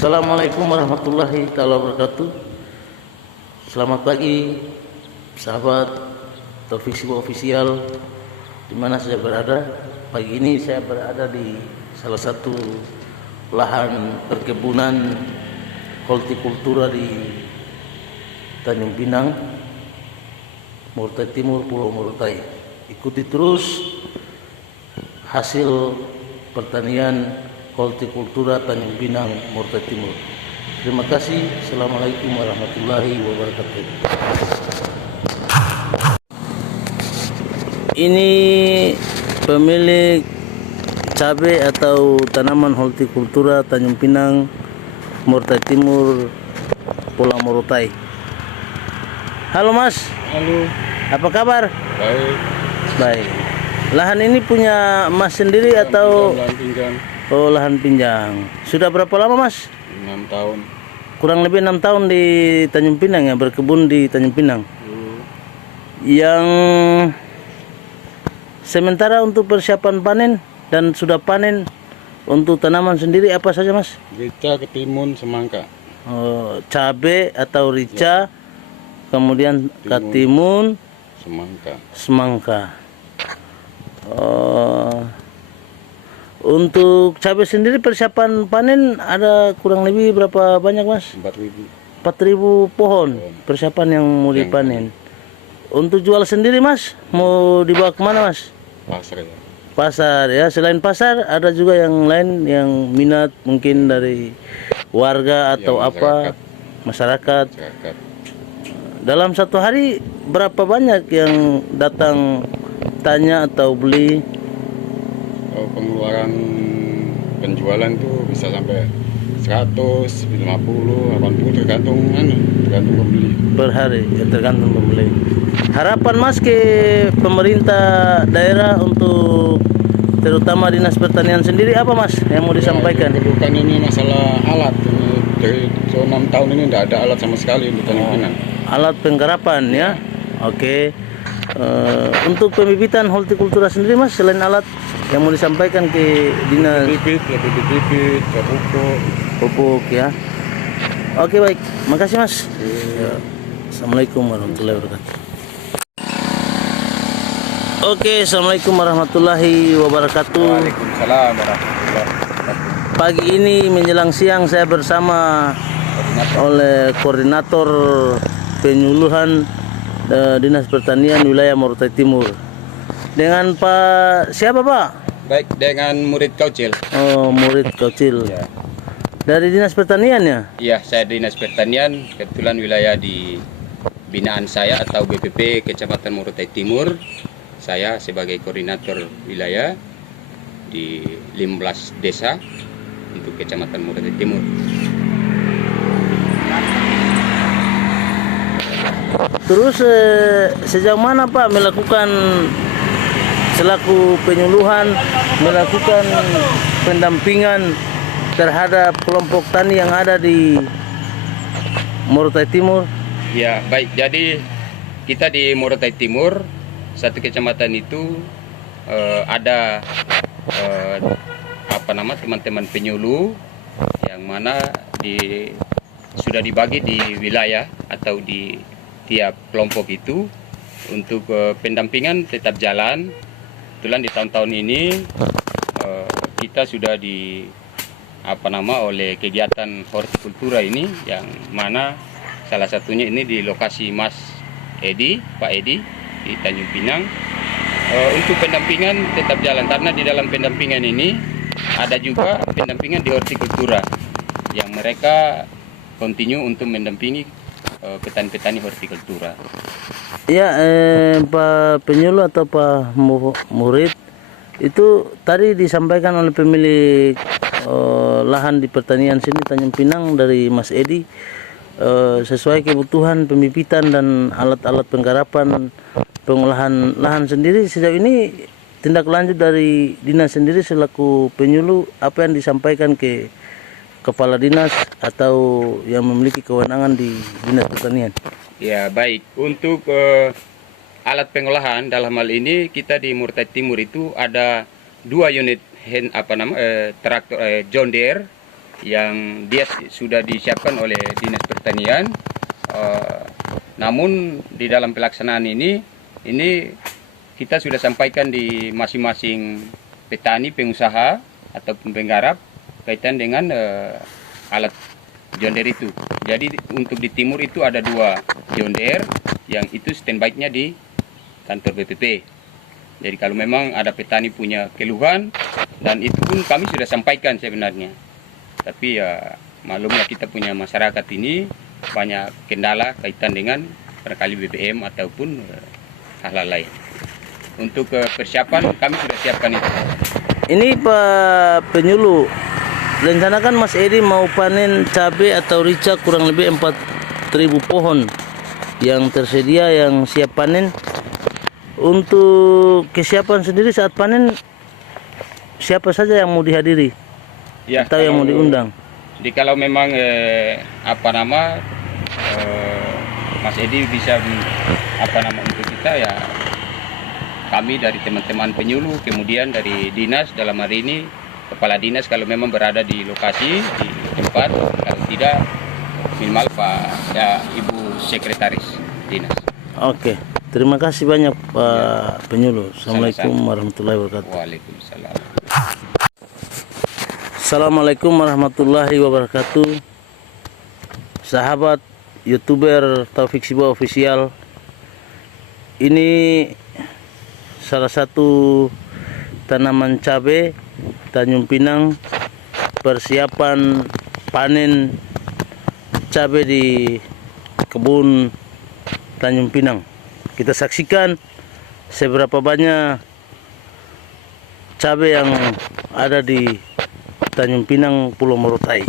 Assalamualaikum warahmatullahi wabarakatuh. Selamat pagi, sahabat Televisi Official, di mana saya berada. Pagi ini saya berada di salah satu lahan perkebunan hortikultura di Tanjung Pinang, Morotai Timur, Pulau Morotai. Ikuti terus hasil pertanian hortikultura Tanjung Pinang, Morotai Timur. Terima kasih. Assalamualaikum warahmatullahi wabarakatuh. Ini pemilik cabai atau tanaman hortikultura Tanjung Pinang, Morotai Timur, Pulau Morotai. Halo Mas. Halo. Apa kabar? Baik. Baik. Lahan ini punya Mas sendiri atau? Lahan pinjam. Oh, lahan pinjam. Sudah berapa lama Mas? 6 tahun. Kurang lebih 6 tahun di Tanjung Pinang ya, berkebun di Tanjung Pinang. Yang sementara untuk persiapan panen dan sudah panen untuk tanaman sendiri apa saja Mas? Rica, ketimun, semangka. Oh, cabai atau rica, kemudian katimun, Semangka. semangka. Untuk cabai sendiri persiapan panen ada kurang lebih berapa banyak Mas? 4.000. 4.000 pohon persiapan yang mau dipanen. Untuk jual sendiri Mas, mau dibawa kemana Mas? Pasar ya. Pasar ya. Selain pasar ada juga yang lain yang minat mungkin dari warga atau Ya, masyarakat. Masyarakat. Dalam satu hari berapa banyak yang datang tanya atau beli? Pengeluaran penjualan tuh bisa sampai 100, 50, 80 tergantung pembeli. Per hari ya, tergantung pembeli. Harapan Mas ke pemerintah daerah untuk terutama Dinas Pertanian sendiri apa Mas yang mau disampaikan? Bukan ini masalah alat. Ini dari 6 tahun ini tidak ada alat sama sekali untuk Tanjung Pinang. Alat penggarapan ya. Oke. Untuk pembibitan hortikultura sendiri Mas, selain alat yang mau disampaikan ke dinas? Lebih bibit, ke Pupuk ya. Oke baik, makasih Mas. Ya. Assalamualaikum warahmatullahi wabarakatuh. Oke, assalamualaikum warahmatullahi wabarakatuh. Waalaikumsalam warahmatullahi wabarakatuh. Pagi ini menjelang siang saya bersama oleh koordinator penyuluhan Dinas Pertanian wilayah Morotai Timur. Dengan Pak siapa Pak? Baik, dengan murid Kaucil. Oh, murid Kaucil. Ya. Dari Dinas Pertanian ya? Iya, saya Dinas Pertanian, kebetulan wilayah di binaan saya atau BPP Kecamatan Morotai Timur. Saya sebagai koordinator wilayah di 15 desa untuk Kecamatan Morotai Timur. Terus sejauh mana Pak melakukan selaku penyuluhan, melakukan pendampingan terhadap kelompok tani yang ada di Morotai Timur? Ya, baik. Jadi kita di Morotai Timur, satu kecamatan itu ada teman-teman penyuluh yang mana sudah dibagi di wilayah atau di tiap kelompok itu untuk pendampingan tetap jalan. Kebetulan di tahun-tahun ini kita sudah oleh kegiatan hortikultura ini yang mana salah satunya ini di lokasi Mas Edi, Pak Edi di Tanjung Pinang. Untuk pendampingan tetap jalan karena di dalam pendampingan ini ada juga pendampingan di hortikultura yang mereka continue untuk mendampingi petani-petani hortikultura. Ya, Pak penyuluh atau Pak murid itu tadi disampaikan oleh pemilik lahan di pertanian sini Tanjung Pinang dari Mas Edi, sesuai kebutuhan pembibitan dan alat-alat penggarapan pengolahan lahan sendiri. Sejauh ini tindak lanjut dari dinas sendiri selaku penyuluh apa yang disampaikan ke kepala dinas atau yang memiliki kewenangan di Dinas Pertanian? Ya, baik. Untuk alat pengolahan dalam hal ini kita di Morotai Timur itu ada 2 unit traktor John Deere yang dia sudah disiapkan oleh Dinas Pertanian. Namun di dalam pelaksanaan ini kita sudah sampaikan di masing-masing petani, pengusaha ataupun penggarap kaitan dengan alat John Deere itu. Jadi untuk di timur itu ada 2 John Deere yang itu standby-nya di kantor BPP. Jadi kalau memang ada petani punya keluhan, dan itu pun kami sudah sampaikan sebenarnya. Tapi ya maklumlah kita punya masyarakat ini banyak kendala kaitan dengan barangkali BBM ataupun hal-hal lain. Untuk persiapan kami sudah siapkan itu. Ini Pak Penyuluh, rencanakan Mas Edi mau panen cabai atau rica kurang lebih 4.000 pohon yang tersedia yang siap panen. Untuk kesiapan sendiri saat panen, siapa saja yang mau dihadiri Ya, atau yang mau diundang? Jadi kalau memang Mas Edi bisa untuk kita, ya kami dari teman-teman penyuluh, kemudian dari dinas dalam hari ini kepala dinas kalau memang berada di lokasi di tempat, kalau tidak minimal Pak Ibu Sekretaris Dinas. Oke, terima kasih banyak Pak Penyuluh. Assalamualaikum warahmatullahi wabarakatuh. Waalaikumsalam. Assalamualaikum warahmatullahi wabarakatuh. Sahabat YouTuber Taufik Siba Official, ini salah satu tanaman cabai Tanjung Pinang, persiapan panen cabai di kebun Tanjung Pinang. Kita saksikan seberapa banyak cabai yang ada di Tanjung Pinang, Pulau Morotai.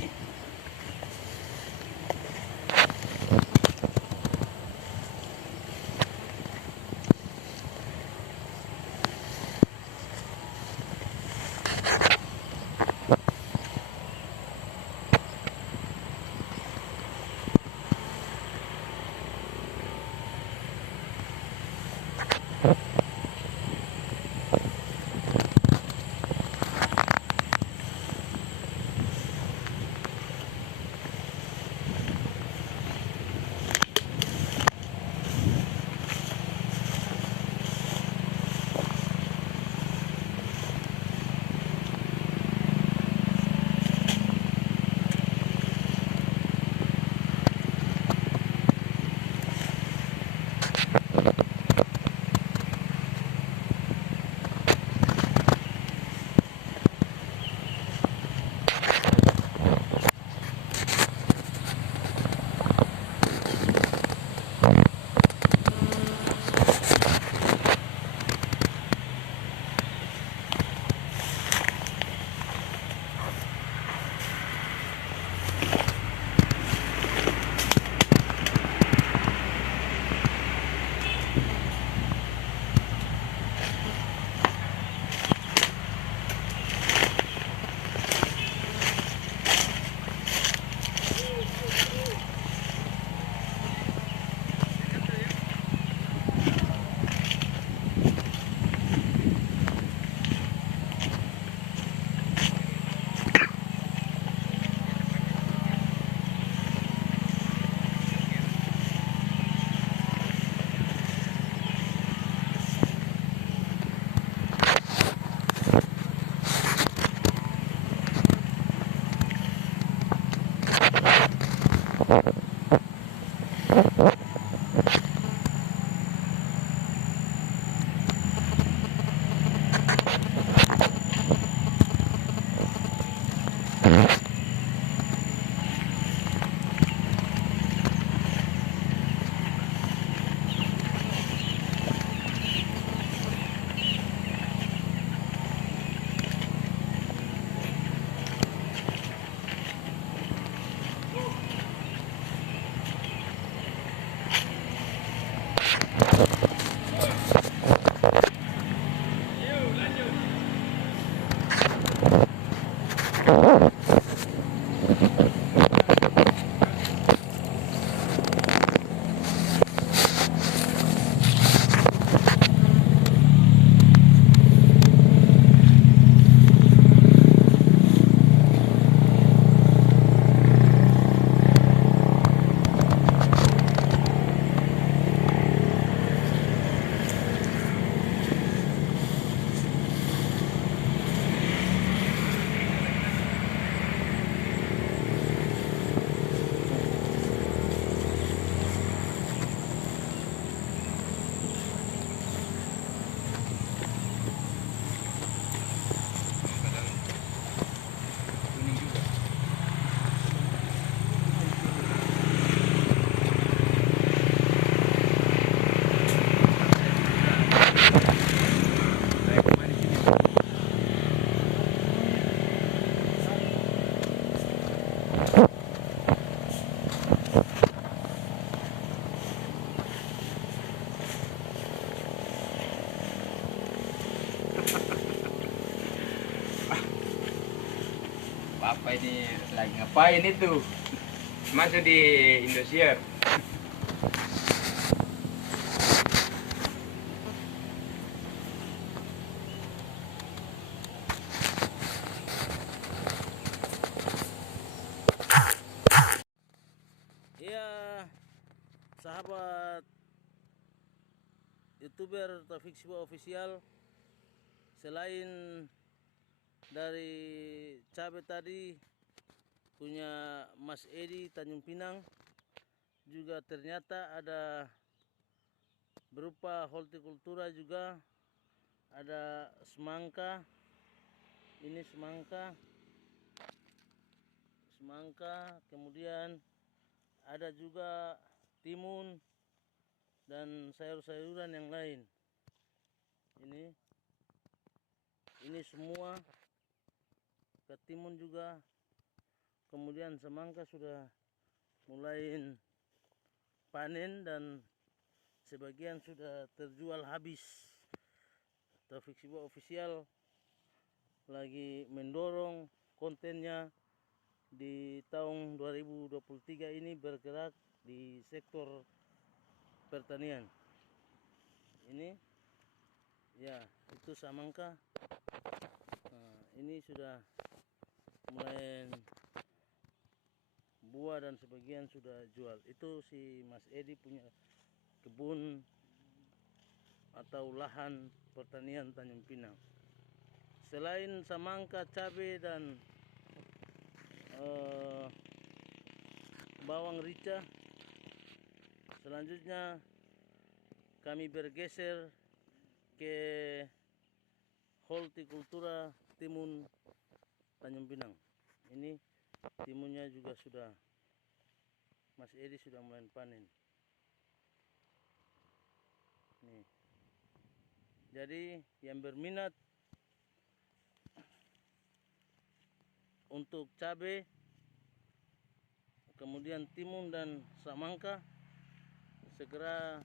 Bapak ini lagi ngapain itu? Masuk di Indosiar. Iya, sahabat YouTuber Taufik Siwa Official, selain dari cabai tadi punya Mas Edi Tanjung Pinang, juga ternyata ada berupa hortikultura juga, ada semangka. Ini semangka, kemudian ada juga timun dan sayur-sayuran yang lain. Ini semua, ketimun juga, kemudian semangka sudah mulai panen dan sebagian sudah terjual habis. Taufik Siwa Official lagi mendorong kontennya di tahun 2023 ini bergerak di sektor pertanian. Ini ya, itu semangka. Nah, ini sudah mulai buah dan sebagian sudah jual. Itu si Mas Edi punya kebun atau lahan pertanian Tanjung Pinang. Selain semangka, cabai dan bawang rica, selanjutnya kami bergeser ke hortikultura timun Tanjung Pinang. Ini timunnya juga sudah Mas Edi sudah mulai panen. Nih. Jadi yang berminat untuk cabai, kemudian timun dan semangka, segera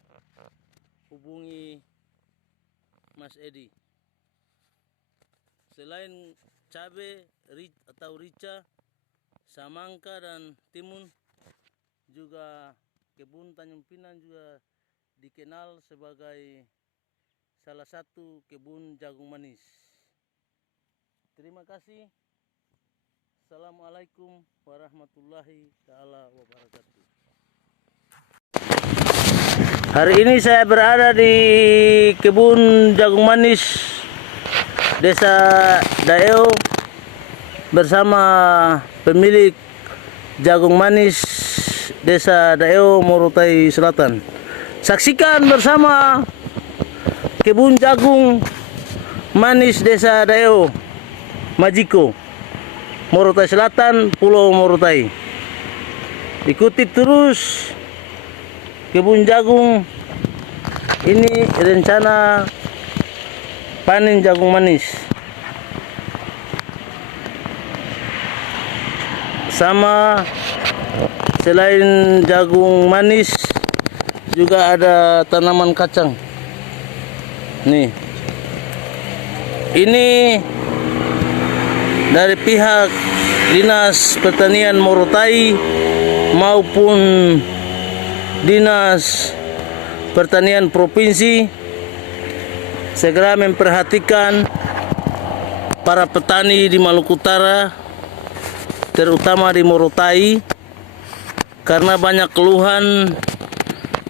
hubungi Mas Edi. Selain cabai atau rica, semangka dan timun, juga kebun Tanjung Pinang juga dikenal sebagai salah satu kebun jagung manis. Terima kasih. Assalamualaikum warahmatullahi taala wabarakatuh. Hari ini saya berada di kebun jagung manis Desa Daeo bersama pemilik jagung manis Desa Daeo Morotai Selatan. Saksikan bersama kebun jagung manis Desa Daeo Majiko, Morotai Selatan, Pulau Morotai. Ikuti terus kebun jagung ini, rencana panen jagung manis. Sama selain jagung manis juga ada tanaman kacang. Nih. Ini dari pihak Dinas Pertanian Morotai maupun Dinas Pertanian Provinsi segera memperhatikan para petani di Maluku Utara, terutama di Morotai, karena banyak keluhan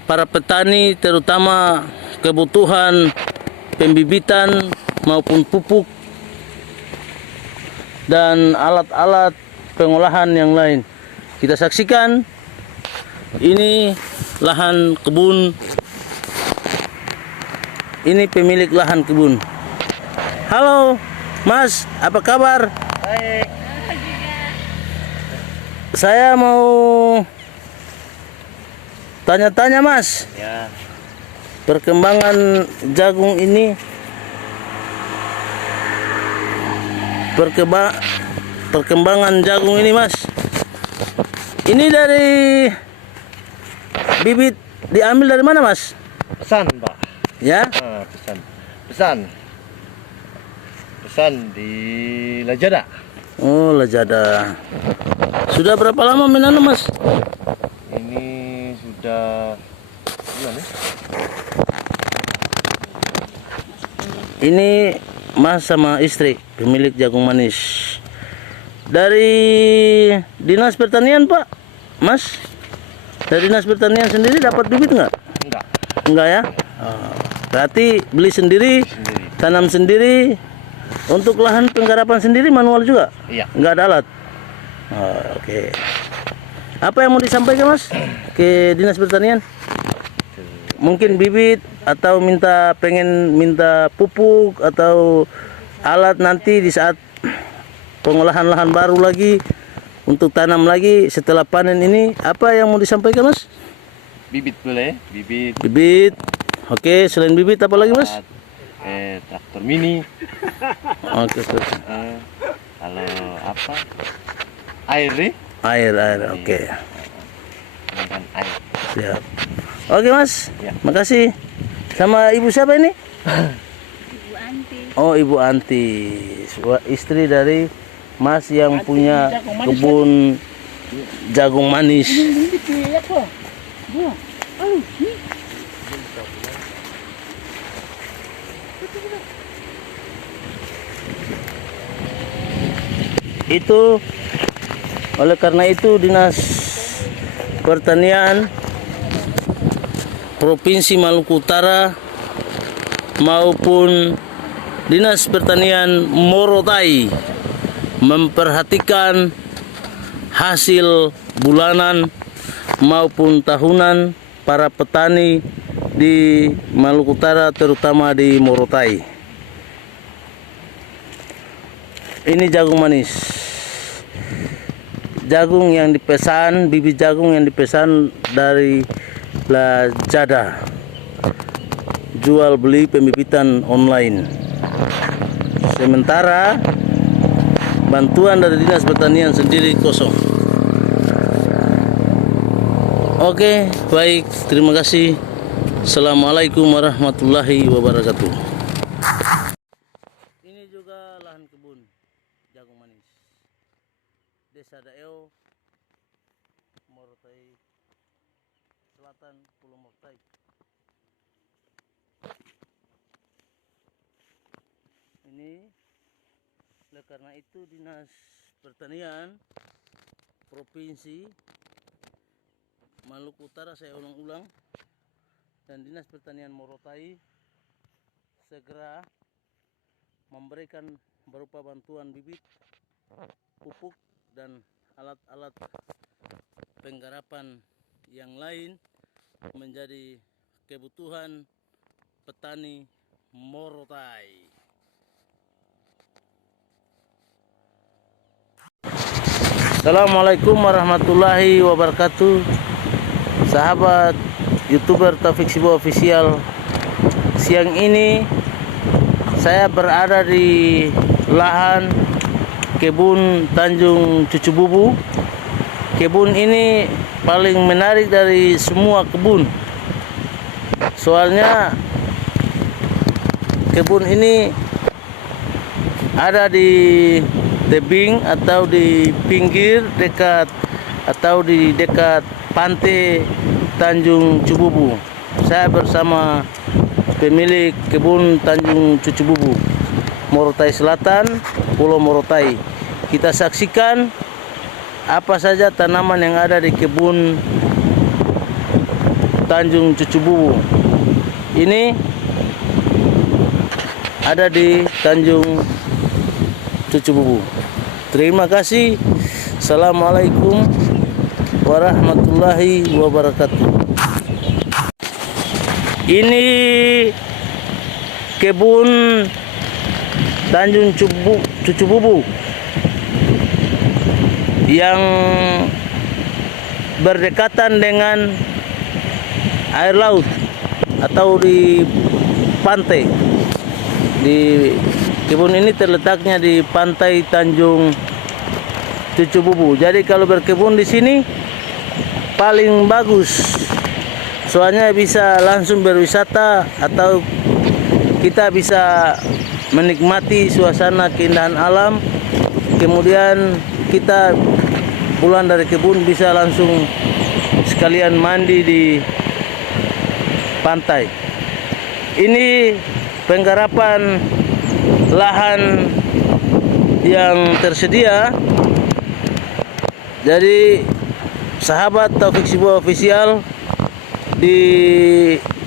para petani, terutama kebutuhan pembibitan maupun pupuk dan alat-alat pengolahan yang lain. Kita saksikan, ini lahan kebun, ini pemilik lahan kebun. Halo Mas, apa kabar? Baik. Saya mau tanya-tanya Mas, Ya, perkembangan jagung ini, perkembangan jagung ini Mas, ini dari bibit diambil dari mana Mas? pesan Pak. Ya, Pesan. pesan di Lajada. Oh, Lajada. Sudah berapa lama menanam, Mas? Ini sudah bulan ya? Ini Mas sama istri pemilik jagung manis. Dari Dinas Pertanian, Pak? Mas? Dari Dinas Pertanian sendiri dapat bibit nggak? Enggak. Enggak ya? Oh, berarti beli sendiri, tanam sendiri. Untuk lahan penggarapan sendiri manual juga? Iya. Enggak ada alat? Oh, oke. Apa yang mau disampaikan, Mas, ke Dinas Pertanian? Mungkin bibit atau pengen minta pupuk atau alat nanti di saat pengolahan lahan baru lagi untuk tanam lagi setelah panen ini, apa yang mau disampaikan, Mas? Bibit boleh, bibit. Bibit. Oke, selain bibit apa lagi, Mas? Traktor mini. Oke, oke. Kalau apa? Air nih. Air, oke. Dengan air. Siap. Oke, Mas. Ya. Makasih. Sama ibu siapa ini? Ibu Anti. Oh, Ibu Anti. Istri dari Mas yang punya kebun jagung manis. Itu oleh karena itu Dinas Pertanian Provinsi Maluku Utara maupun Dinas Pertanian Morotai memperhatikan hasil bulanan maupun tahunan para petani di Maluku Utara, terutama di Morotai. Ini jagung manis. Jagung yang dipesan, bibit jagung yang dipesan dari Lajada. Jual beli pembibitan online. Sementara bantuan dari Dinas Pertanian sendiri kosong. Oke, baik. Terima kasih. Assalamualaikum warahmatullahi wabarakatuh. Ini juga lahan kebun jagung manis. Desa Daeo, Morotai Selatan, Pulau Morotai. Ini oleh karena itu Dinas Pertanian Provinsi Maluku Utara, saya ulang-ulang, dan Dinas Pertanian Morotai segera memberikan berupa bantuan bibit, pupuk, dan alat-alat penggarapan yang lain menjadi kebutuhan petani Morotai. Assalamualaikum warahmatullahi wabarakatuh. Sahabat YouTuber Taufik Sibo Official, siang ini saya berada di lahan kebun Tanjung Cucu Bubu. Kebun ini paling menarik dari semua kebun. Soalnya kebun ini ada di tebing atau di pinggir dekat pantai Tanjung Cububu. Saya bersama pemilik kebun Tanjung Cucu Bubu, Morotai Selatan, Pulau Morotai. Kita saksikan apa saja tanaman yang ada di kebun Tanjung Cucu Bubu. Ini ada di Tanjung Cucu Bubu. Terima kasih. Assalamualaikum warahmatullahi wabarakatuh. Ini kebun Tanjung Cucu Bubu yang berdekatan dengan air laut atau di pantai. Di kebun ini terletaknya di pantai Tanjung Cucu Bubu. Jadi kalau berkebun di sini paling bagus. Soalnya bisa langsung berwisata atau kita bisa menikmati suasana keindahan alam. Kemudian kita pulang dari kebun bisa langsung sekalian mandi di pantai. Ini penggarapan lahan yang tersedia. Jadi sahabat Taufik Sibuan Official, di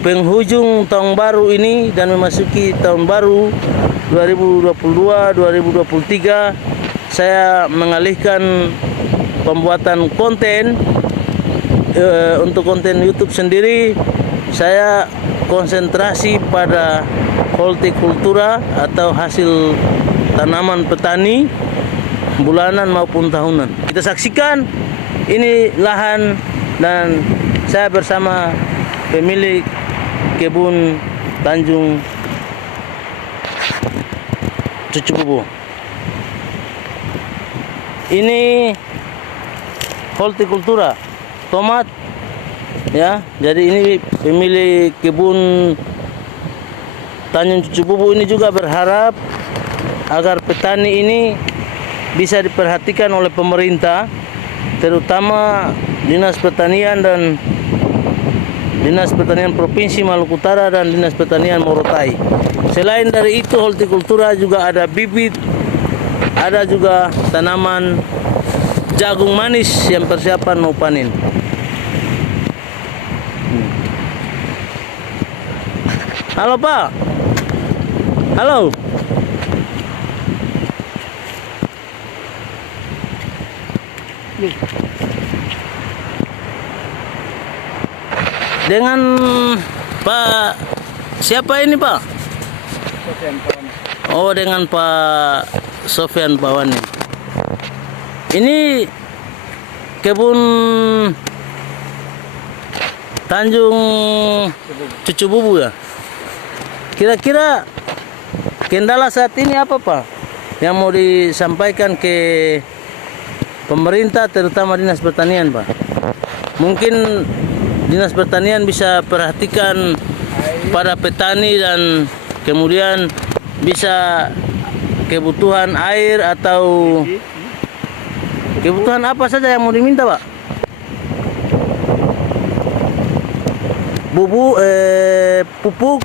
penghujung tahun baru ini dan memasuki tahun baru 2022-2023, saya mengalihkan pembuatan konten. Untuk konten YouTube sendiri saya konsentrasi pada hortikultura atau hasil tanaman petani bulanan maupun tahunan. Kita saksikan ini lahan dan saya bersama pemilik kebun Tanjung Cucu Bubu. Ini hortikultura tomat ya. Jadi ini pemilik kebun Tanjung Cucu Bubu ini juga berharap agar petani ini bisa diperhatikan oleh pemerintah, terutama Dinas Pertanian dan Dinas Pertanian Provinsi Maluku Utara dan Dinas Pertanian Morotai. Selain dari itu, hortikultura juga ada bibit, ada juga tanaman jagung manis yang persiapan mau panen. Halo Pak. Halo. Dengan Pak siapa ini Pak? Oh, dengan Pak Sofyan Pawani. Ini kebun Tanjung Cucu Bubu ya. Kira-kira kendala saat ini apa Pak yang mau disampaikan ke pemerintah, terutama Dinas Pertanian Pak? Mungkin Dinas Pertanian bisa perhatikan pada petani dan kemudian bisa kebutuhan air atau kebutuhan apa saja yang mau diminta Pak? Pupuk,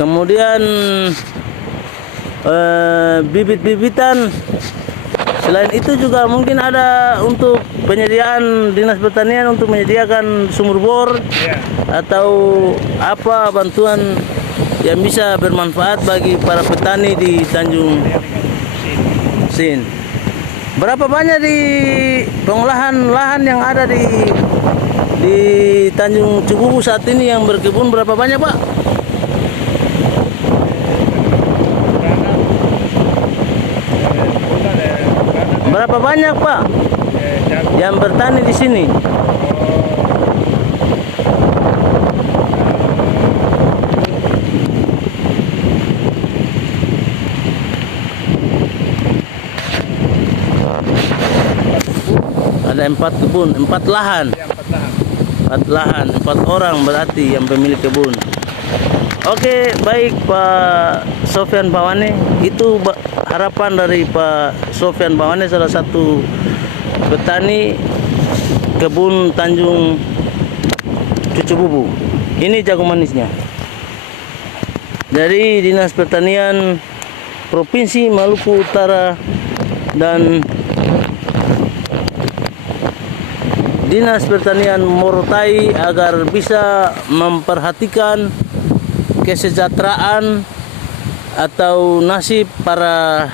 kemudian bibit-bibitan. Selain itu juga mungkin ada untuk penyediaan Dinas Pertanian untuk menyediakan sumur bor atau apa bantuan yang bisa bermanfaat bagi para petani di Tanjung Sin. Berapa banyak di pengolahan lahan yang ada di Tanjung Cububu saat ini yang berkebun, berapa banyak Pak? Berapa banyak Pak yang bertani di sini? Ada 4 kebun, 4 lahan. 4 lahan, 4 orang berarti yang pemilik kebun. Oke, baik Pak Sofyan Pawani. Itu harapan dari Pak Sofyan Pawani, salah satu petani kebun Tanjung Cucu Bubu. Ini jagung manisnya. Dari Dinas Pertanian Provinsi Maluku Utara dan Dinas Pertanian Morotai agar bisa memperhatikan kesejahteraan atau nasib para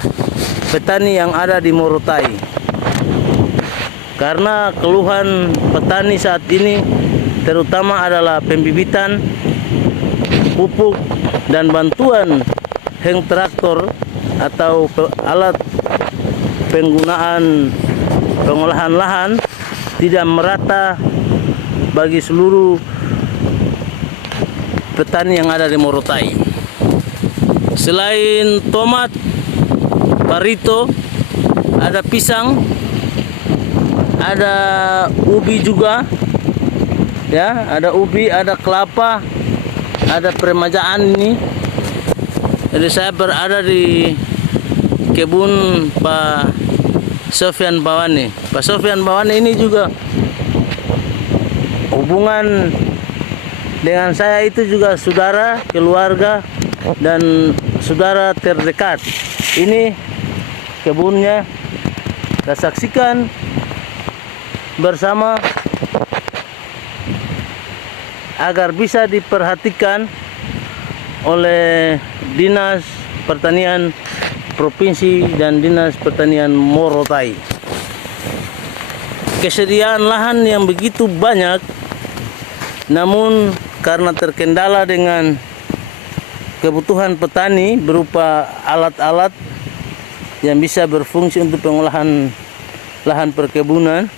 petani yang ada di Morotai. Karena keluhan petani saat ini terutama adalah pembibitan, pupuk, dan bantuan hand traktor atau alat penggunaan pengolahan lahan tidak merata bagi seluruh petani yang ada di Morotai. Selain tomat, parito, ada pisang, ada ubi juga, ya, ada ubi, ada kelapa, ada peremajaan ini, Jadi saya berada di kebun Pak Sofyan Bawani. Pak Sofyan Bawani ini juga hubungan dengan saya itu juga saudara, keluarga, dan saudara terdekat. Ini kebunnya, kita saksikan bersama agar bisa diperhatikan oleh Dinas Pertanian Provinsi dan Dinas Pertanian Morotai. Kesediaan lahan yang begitu banyak, namun karena terkendala dengan kebutuhan petani berupa alat-alat yang bisa berfungsi untuk pengolahan lahan perkebunan,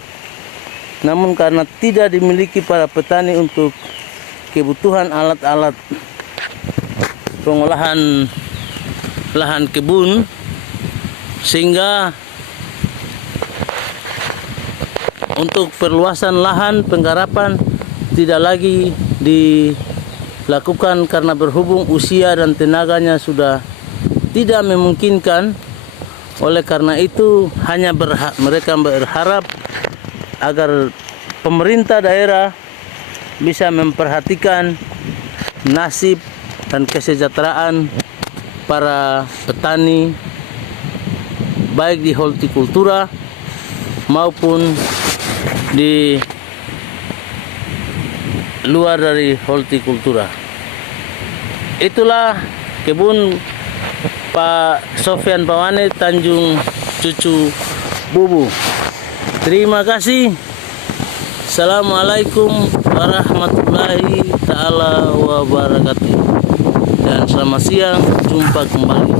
namun karena tidak dimiliki para petani untuk kebutuhan alat-alat pengolahan lahan kebun, sehingga untuk perluasan lahan penggarapan tidak lagi dilakukan karena berhubung usia dan tenaganya sudah tidak memungkinkan. Oleh karena itu mereka berharap agar pemerintah daerah bisa memperhatikan nasib dan kesejahteraan para petani baik di hortikultura maupun di luar dari hortikultura. Itulah kebun Pak Sofyan Bawani, Tanjung Cucu Bubu. Terima kasih. Assalamualaikum warahmatullahi ta'ala wabarakatuh. Dan selamat siang, jumpa kembali.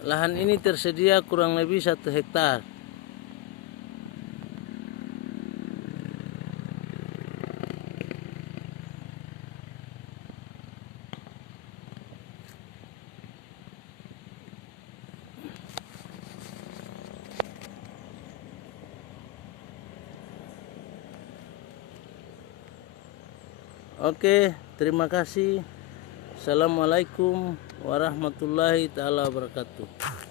Lahan ini tersedia kurang lebih 1 hektar. Oke, terima kasih. Assalamualaikum warahmatullahi ta'ala wabarakatuh.